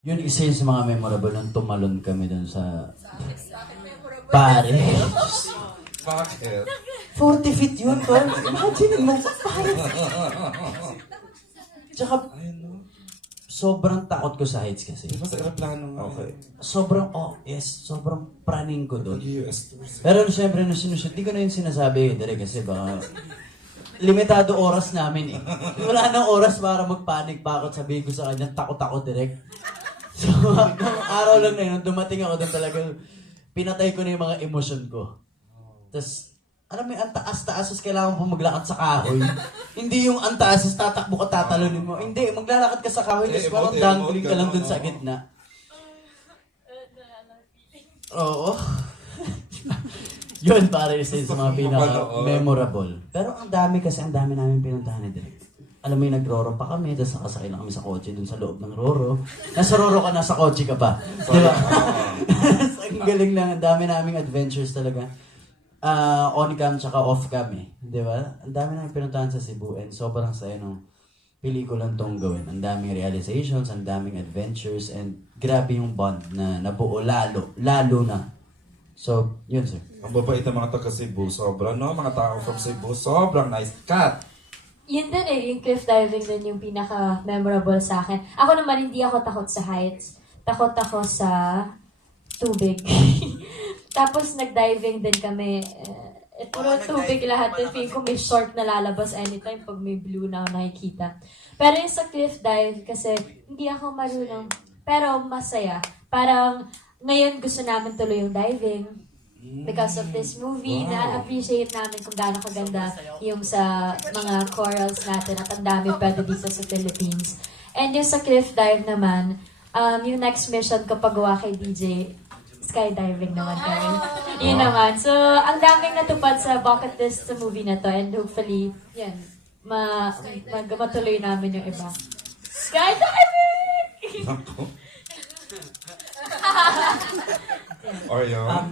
Yun isa yun sa mga memorable nung tumalon kami dun sa Paris. Bakit? 40 feet yun, tol. Imagine mo, Paris. Tsaka, sobrang takot ko sa heights kasi. Di ba sa aeroplano nga? Okay. Sobrang praning ko dun. US tours. Pero syempre, nung sinushoot, di ko na yun sinasabi, dali kasi baka limitado oras namin eh. Wala nang oras para magpanik pa ako. Sabihin ko sa kanya, takot ako direct. So, nung araw lang na yun, nung dumating ako doon talagang pinatay ko na yung mga emosyon ko. Tapos, alam mo, ang taas-taas, tapos kailangan mo maglakad sa kahoy. Hindi yung ang taas, tapos tatakbo ka, tatalunin mo. Hindi, maglalakad ka sa kahoy, tapos parang dangling ka lang doon sa gitna. Oo. Yun, para isa sa mga pinaka-memorable. Pero ang dami namin pinuntahan ni Direk. Alam mo yung nag-roro pa kami, tapos nakasakay na kami sa kotse dun sa loob ng roro. Nasa roro ka, nasa kotse ka pa. Di ba? Ang galing lang, ang dami naming adventures talaga. On-cam tsaka off-cam eh. Di ba? Ang dami namin pinuntahan sa Cebu and sobrang saya nung pelikulang tong gawin. Ang daming realizations, ang daming adventures, and grabe yung bond na nabuo lalo na. So, yun sir. Ang babait ng mga taga Cebu, sobra, no? Mga tao from Cebu, sobrang nice. Kat! Yun din eh, yung cliff diving din yung pinaka-memorable sa akin. Ako naman, hindi ako takot sa heights. Takot ako sa tubig. Tapos nag-diving din kami. Puro tubig lahat. Feeling ko may short na lalabas anytime pag may blue na ako nakikita. Pero yung sa cliff dive, kasi hindi ako marunong. Pero masaya. Parang ngayon gusto namin tuloy yung diving. Because of this movie, na-appreciate namin kung gaano kaganda yung sa mga corals natin at ang dami pwede dito sa Philippines. And yung sa cliff dive naman, yung next mission ko pagawa kay DJ, skydiving naman kami. Yun naman. So, ang daming natupad sa bucket list sa movie na to and hopefully, yan, matuloy namin yung iba. Skydiving! Or yun?